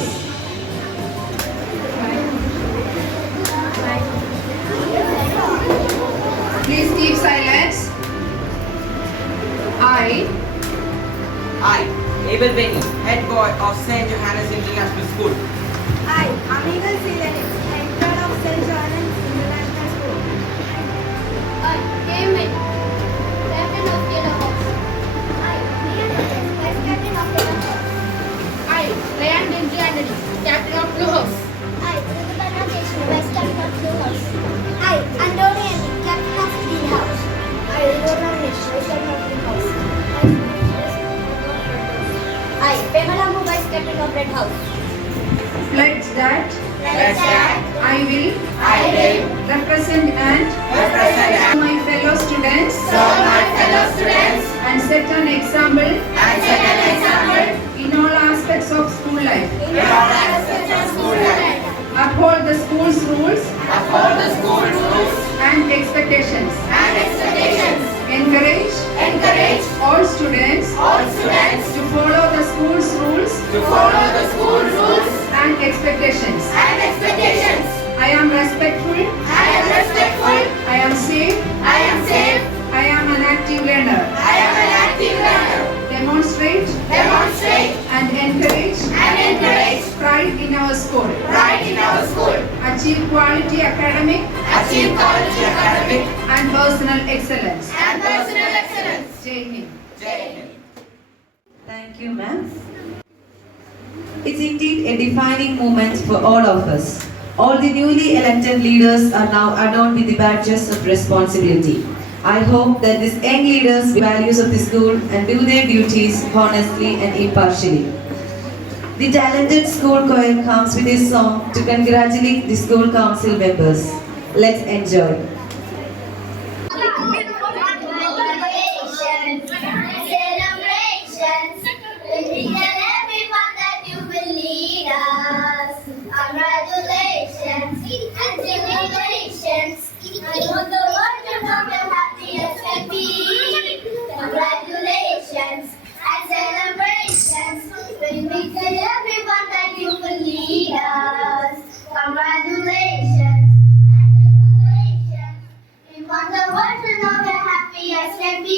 Please keep silence. I, Abel Benny, head boy of St. Johannes International School. I, Amigal Sileni, head of St. John's International School. I, Amen. Captain of Yellow House. I, Neil Evans, Vice Captain of Yellow House. I, Ryan Denji Anthony, Captain of Blue House. I, Rudubarna Keshri, Vice Captain of Blue House. I, Antonio Emil, Captain of Green House. I, Rudubarna Keshri, Vice Captain of Green House. I, Pamela Mu, Vice Captain of Red House. Pledge that Let's I will represent my fellow students and set an example in all aspects of school life. Uphold the school's rules and expectations. Encourage all students to follow the school's rules and expectations. I am respectful. I am safe. I am an active learner. Demonstrate and encourage pride in our school. Achieve quality academic and personal excellence. Jai Hind. Thank you, ma'am. It's indeed a defining moment for all of us. All the newly elected leaders are now adorned with the badges of responsibility. I hope that these young leaders will values of the school and do their duties honestly and impartially. The talented school choir comes with a song to congratulate the school council members. Let's enjoy. Celebrations, we tell everyone that you will lead us. Congratulations and celebrations. I want the world to know how happy as can be. Congratulations and celebrations, when we tell everyone that you will lead us. Congratulations and celebrations. We want the world to know how happy as can be.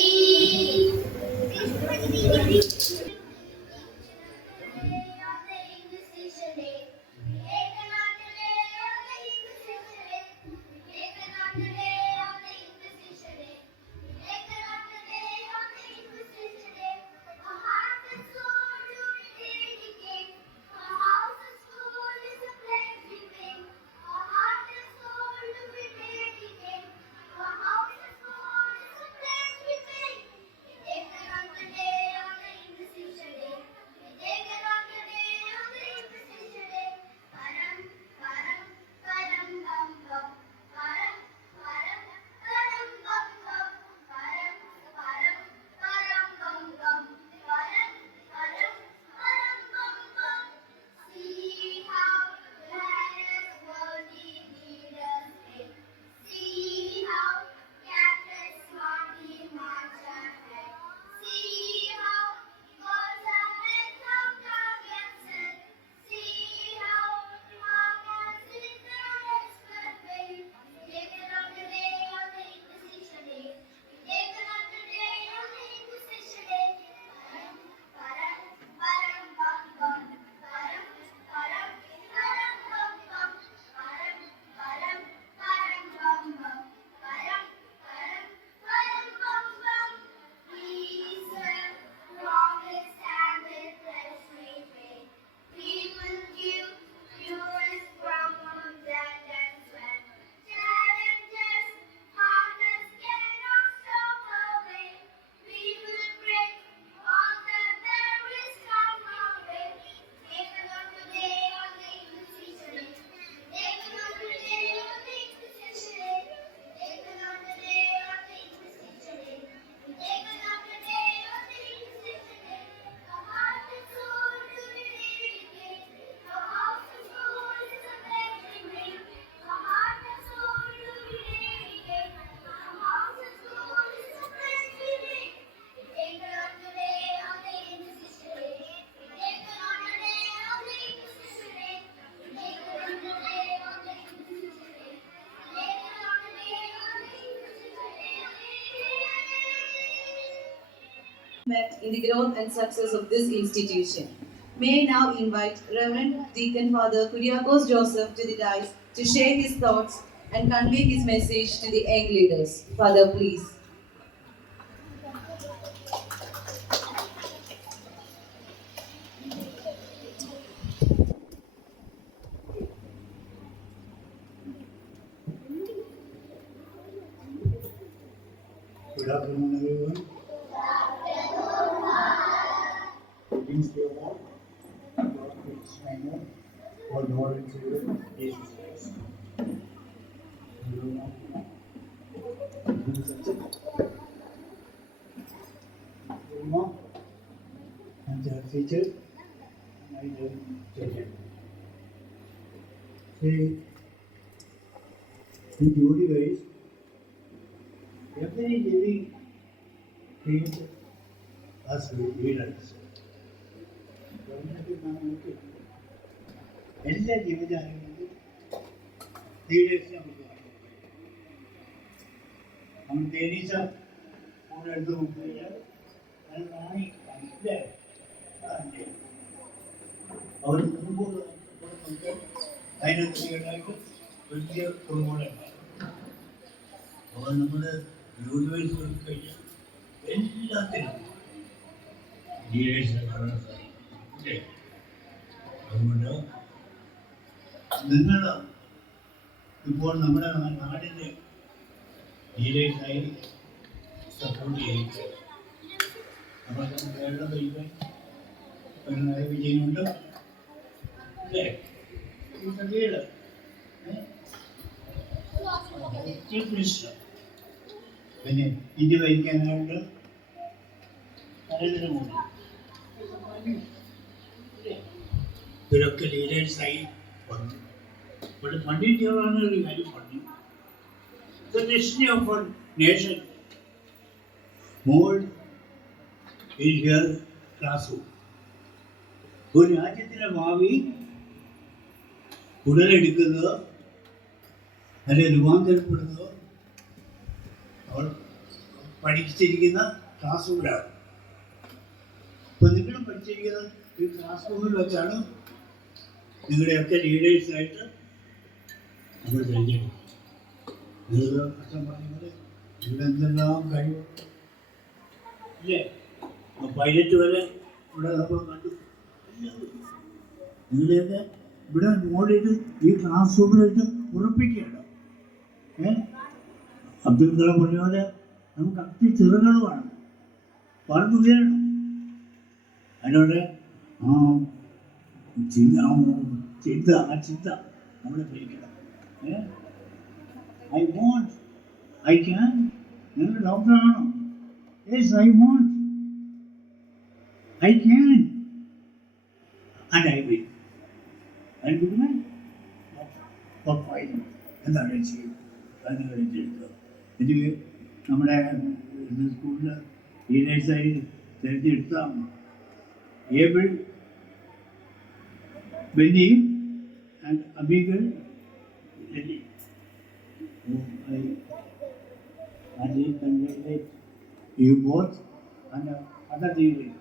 In the growth and success of this institution. May I now invite Reverend Deacon Father Kyriakos Joseph to the dais to share his thoughts and convey his message to the young leaders. Father, please. Good afternoon, everyone. Greetings to you all. God bless you, our Lord and Savior, Jesus Christ. പഠിച്ച് നന്നായിട്ട് ചെയ്യണം. In Judy ways, every living thing has leaders. എല്ലാ ജീവജാലങ്ങളിലും leaders നമുക്ക് കാണാം. നമ്മൾ തേനീച്ച കൂടെ എടുത്ത് നോക്കിക്കഴിഞ്ഞാൽ അത് റാണി ഇല്ലേ? അവർ മുമ്പ് അതിനകത്ത് ലീഡായിട്ട് വലിയ കുടുംബങ്ങളുണ്ട്. അപ്പോൾ നമ്മൾ യൂണിവേഴ്സ് കൊടുത്തു കഴിഞ്ഞാൽ എല്ലാത്തിനും ലീഡേഴ്സിനെ കാണാൻ സാധിക്കും അല്ലേ? അതുകൊണ്ട് നിങ്ങൾ ഇപ്പോൾ നമ്മുടെ നാടിൻ്റെ ലീഡേഴ്സായി സപ്പോർട്ട് ചെയ്യുക. അപ്പോൾ കേരളം ഭരിക്കാൻ പിണറായി വിജയനുണ്ട് അല്ലേ? ലീഡർ ചീഫ് മിനിസ്റ്റർ, പിന്നെ ഇന്ത്യ ഭരിക്കാനായിട്ട് നരേന്ദ്രമോദി, ഇവരൊക്കെ ലീഡേഴ്സായി വന്നു. ഇവിടെ പണ്ഡിറ്റ് ജവഹർലാൽ ഒരു കാര്യം പറഞ്ഞു, the destiny of a nation mold in her classroom. ഒരു രാജ്യത്തിൻ്റെ ഭാവി ഉടലെടുക്കുന്നത് അല്ലെ രൂപാന്തരപ്പെടുന്നത് അവർ പഠിച്ചിരിക്കുന്ന ക്ലാസ് റൂമിലാണ്. അപ്പോൾ നിങ്ങളും പഠിച്ചിരിക്കുന്നത് ഈ ക്ലാസ് റൂമിൽ വെച്ചാണ് നിങ്ങളുടെയൊക്കെ ലീഡേഴ്സായിട്ട് നമ്മൾ തിരഞ്ഞെടുക്കും. നിങ്ങൾ കഷ്ടം പറയുന്നത് ഇവിടെ എന്തെല്ലാം കഴിവ് ഇല്ലേ? പൈലറ്റ് വരെ ഇവിടെ നമ്മൾ കണ്ടു. നിങ്ങളെയൊക്കെ ഇവിടെ മോളിട്ട് ഈ ക്ലാസ് റൂമിലായിട്ട് ഉറപ്പിക്കുകയാണ്. അബ്ദുൽ കലാം പറഞ്ഞ പോലെ നമുക്ക് അത്തി ചെറുകളുമാണ് പറഞ്ഞു വീഴണം. അതിനോട് ചിന്ത നമ്മളെ ഭരിക്കണം. I want, I can. നിങ്ങൾ ഡോക്ടറാണോ? Yes I want, I can and I will. അതിന് ഉറപ്പായിരുന്നു എന്താണ് ചെയ്യും അതിനെ എടുക്കുക. എനിക്ക് നമ്മുടെ സ്കൂളിൽ ലീഡേഴ്സായി തിരഞ്ഞെടുത്ത Abel, Benny and Abigail Lelly. I congratulate you both and other leaders.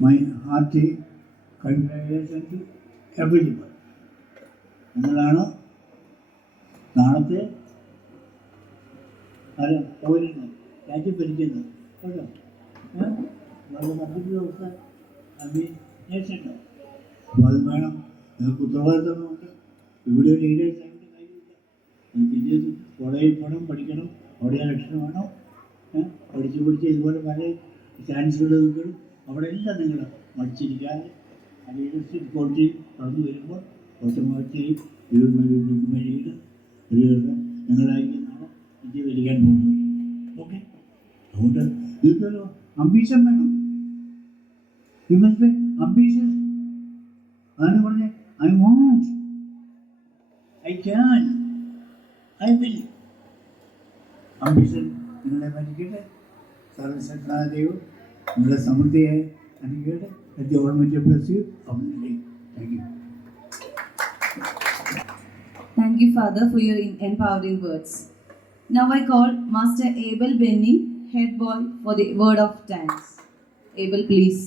My hearty congratulations to everybody. നിങ്ങളാണ് നാളത്തെ പൗരന്മാർ, രാജ്യം ഭരിക്കുന്നത് കേട്ടോ. വളരെ മറ്റൊരു ദിവസം നേഴ്സുണ്ടാവും. അപ്പോൾ അത് വേണം, നിങ്ങൾക്ക് ഉത്തരവാദിത്തമുണ്ട്. ഇവിടെ ലീഡേഴ്സ് ആയിട്ട് കാര്യമില്ല. പിന്നെ കോളേജിൽ പോകണം, പഠിക്കണം, അവിടെ ഇലക്ഷൻ വേണം. പഠിച്ച് ഇതുപോലെ പല ചാൻസുകൾ നിൽക്കണം. അവിടെ എല്ലാം നിങ്ങൾ മടിച്ചിരിക്കാതെ ആ ലീഡർഷിപ്പ് ക്വാളിറ്റി കടന്നു വരുമ്പോൾ ഓട്ടോമാറ്റിക്കായി വഴിയിൽ ഒരു നിങ്ങളായിരിക്കും നാളെ ഇന്ത്യ ഭരിക്കാൻ പോകുന്നത്. ഓക്കെ, അതുകൊണ്ട് ഇതൊരു അംബീഷൻ വേണം. You must be ambitious. അതാണ് പറഞ്ഞേ, I want, I can, I will. Ambition നിങ്ങളെ ഭരിക്കട്ടെ. സർവശക്തനായ ദൈവം നിങ്ങളെ സമൃദ്ധിയായി അനുഗ്രഹിക്കട്ടെ. Government bless you. Thank you. Thank you, Father, for your empowering words. Now I call Master Abel Benny, head boy, for the word of thanks. Abel, please.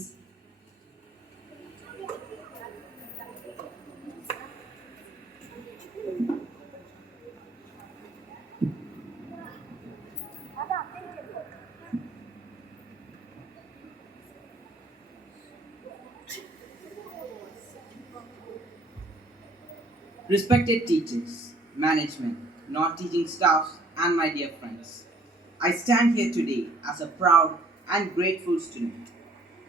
Respected teachers, management, non-teaching staffs, and my dear friends, I stand here today as a proud and grateful student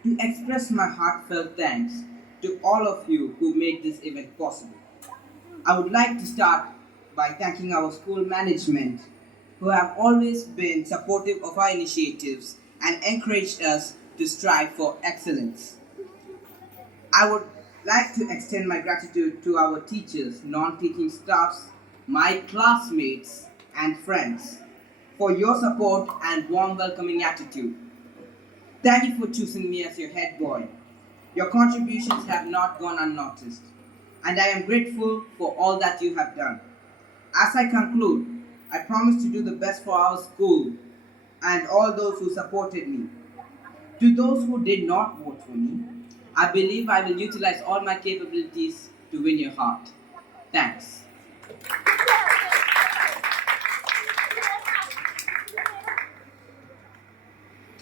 to express my heartfelt thanks to all of you who made this event possible. I would like to start by thanking our school management who have always been supportive of our initiatives and encouraged us to strive for excellence. I would like to extend my gratitude to our teachers, non-teaching staffs, my classmates and friends for your support and warm welcoming attitude. Thank you for choosing me as your head boy. Your contributions have not gone unnoticed, and I am grateful for all that you have done. As I conclude, I promise to do the best for our school and all those who supported me. To those who did not vote for me, I believe I will utilize all my capabilities to win your heart. Thanks.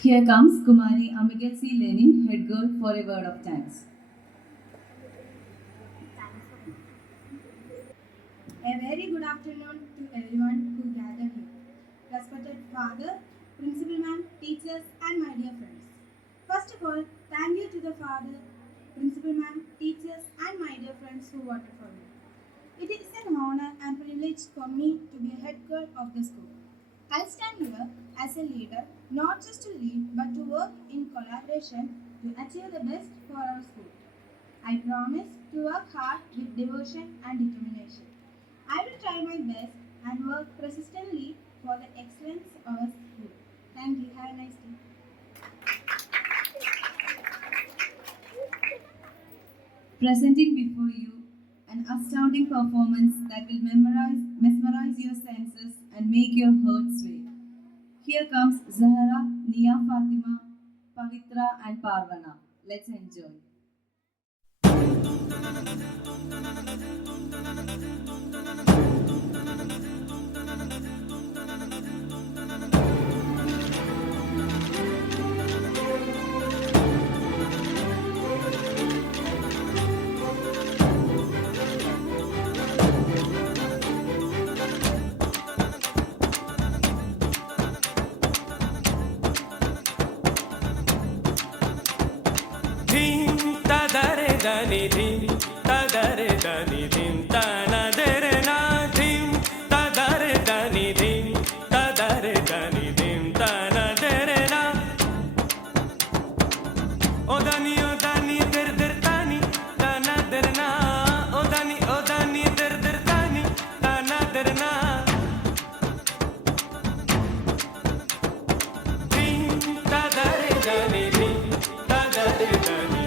Here comes Kumari Amigel C. Lenin, head girl, for a word of thanks. A very good afternoon to everyone who gathered here. Respected father, principal ma'am, teachers and my dear friends. First of all, thank you to the father, principal ma'am, teachers and my dear friends who voted for me. It is an honor and privilege for me to be a head girl of the school. I stand here as a leader, not just to lead but to work in collaboration to achieve the best for our school. I promise to work hard with devotion and determination. I will try my best and work persistently for the excellence of our school. Thank you. Have a nice day. Presenting before you an astounding performance that will mesmerize your senses and make your heart sway. Here comes Zahara, Nia Fatima, Pavitra and Parvana. Let's enjoy. dani dim tadare dani dim tana dere na dim tadare dani dim tadare dani dim tana dere na o dani der der tani tana der na o dani der der tani tana der na dim tadare dani dim tadare dani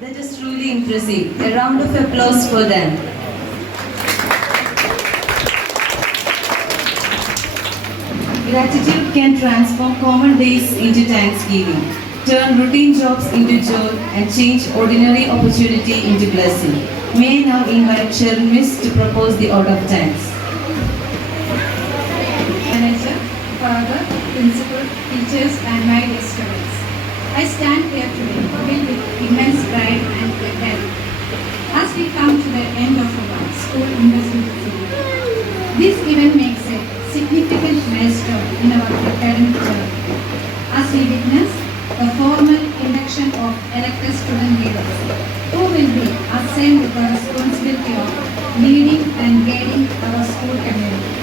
That is truly impressive. A round of applause for them. Gratitude can transform common days into thanksgiving, turn routine jobs into joy, and change ordinary opportunity into blessing. May I now invite Sharon Miss to propose the order of thanks. Manager, father, principal, teachers, and my dear students. I stand here today filled with immense pride and pride as we come to the end of our school investment series. This event makes a significant milestone in our academic journey as we witness the formal induction of elected student leaders who will be assigned with the responsibility of leading and guiding our school community.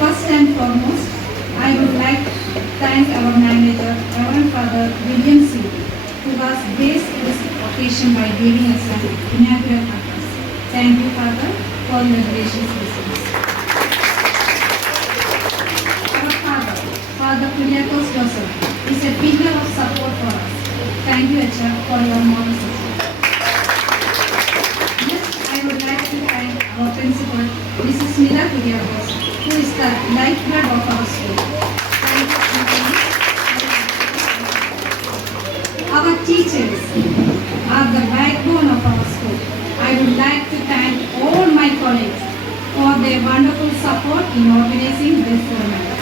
First and foremost, I would like to thank our manager, Reverend Father William C., who has graced this occasion by giving us an inaugural address. Thank you, Father, for your gracious blessings. Our Father, Father Kyriakos Joseph, is a pillar of support for us. Thank you, HR, for your moral support. Next, I would like to thank our principal, Mrs. Smita Kyriakos, who is the lifeblood of our school. Thank you. Our teachers are the backbone of our school. I would like to thank all my colleagues for their wonderful support in organizing this ceremony.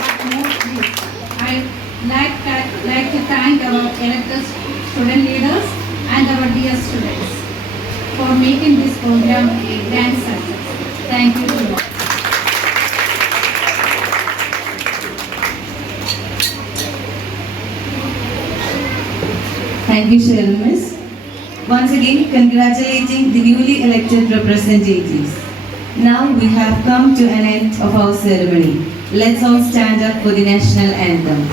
But mostly, I would like to thank our elected student leaders and our dear students for making this program a grand success. Thank you to all. Thank you, Sharon Miss. Once again, congratulating the newly elected representatives. Now we have come to an end of our ceremony. Let's all stand up for the national anthem.